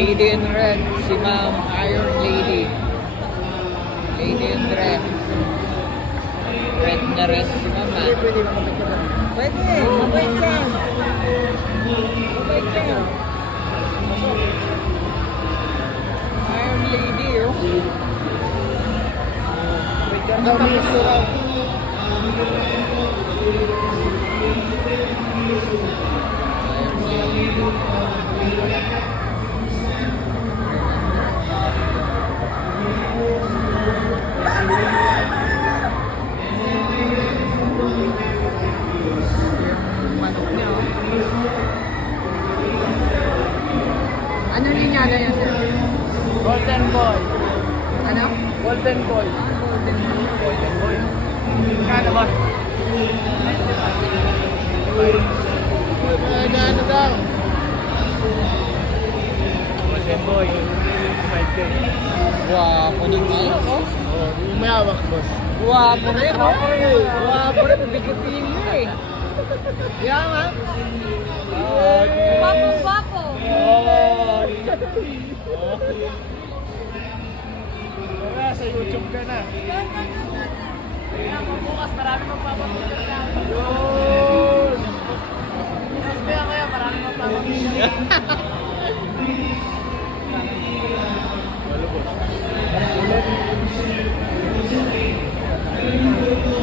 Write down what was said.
Lady in red, si Ma'am Iron Lady. Lady in red. Red na red si Mama. Pwede makapit ka ba? Pwede, mabait ka. Mabait ka. Iron Lady, oh. Wait ka daw, miss. Anong linyada yan, sir? Golden boy. Ano? Golden boy. Golden boy. Kano ba? Ano daw? Golden boy. 5K. Guwapo ng ano, oh. Oh, umayawak, boss. Guwapo rin, oh. Guwapo rin, bigotin mo eh. Yan, ha? Guwapo-guwapo. Oh, Tara, sa YouTube ka na. Bukas marami magpapapagod na. Yun! Kaya marami magpapapagod na.